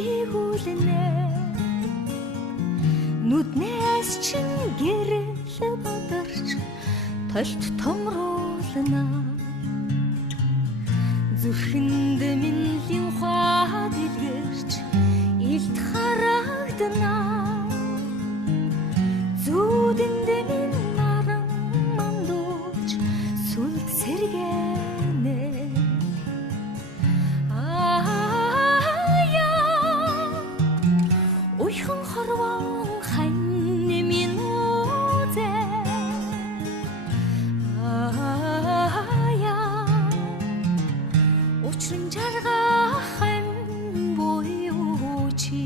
чихүүлнэ нүднээс чин гэрэл бадарч толт томруулна зүрхэнд минлийн ухаа дэлгэрч илт харагдана зүудэнд минь наран мандууч сүлд сэргэнэ уйхан хорвон хань минь үзэ учрын жаргахан буюу чи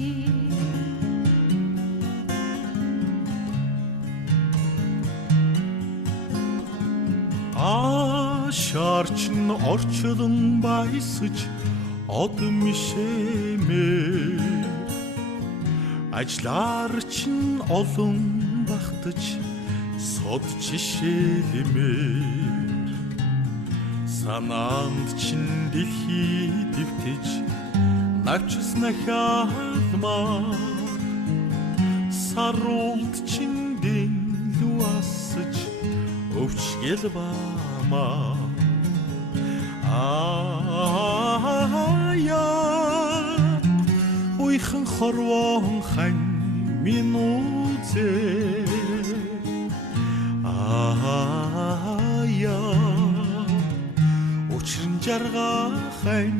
шаарчин орчлон баясаж од мишэмээр ажлаар чин олон багтаж сод жишээлмээр санаанд чин дэлхий дэвтэж навчсна хаалмаа сарулт чин дэлүү асаж өвчгөл бамаа уйхан хорвон хань минутэ учрын жаргахан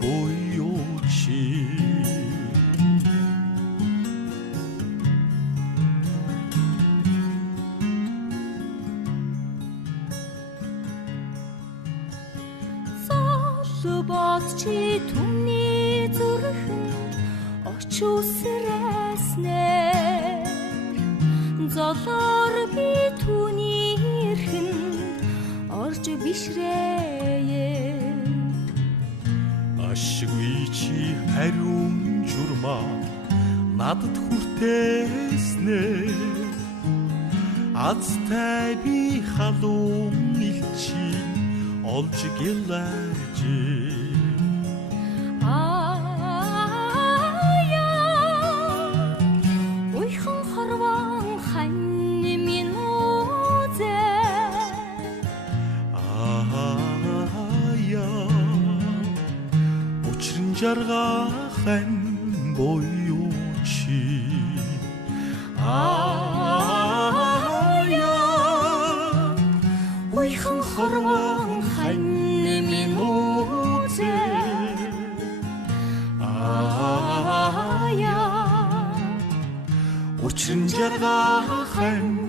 буюу чи бодчи түмний зүрхэнд очусрэснээр золоор би түүний эрхэнд орж бишрэе ашгүй чи ариун журмаа надад хүртээснээр азтай би халуун илчи олж гэлж уйхан хорвон хань минь үзэ учрын жаргахан буюу чи уйхан хорвон хань минь үзэ учрын жаргахан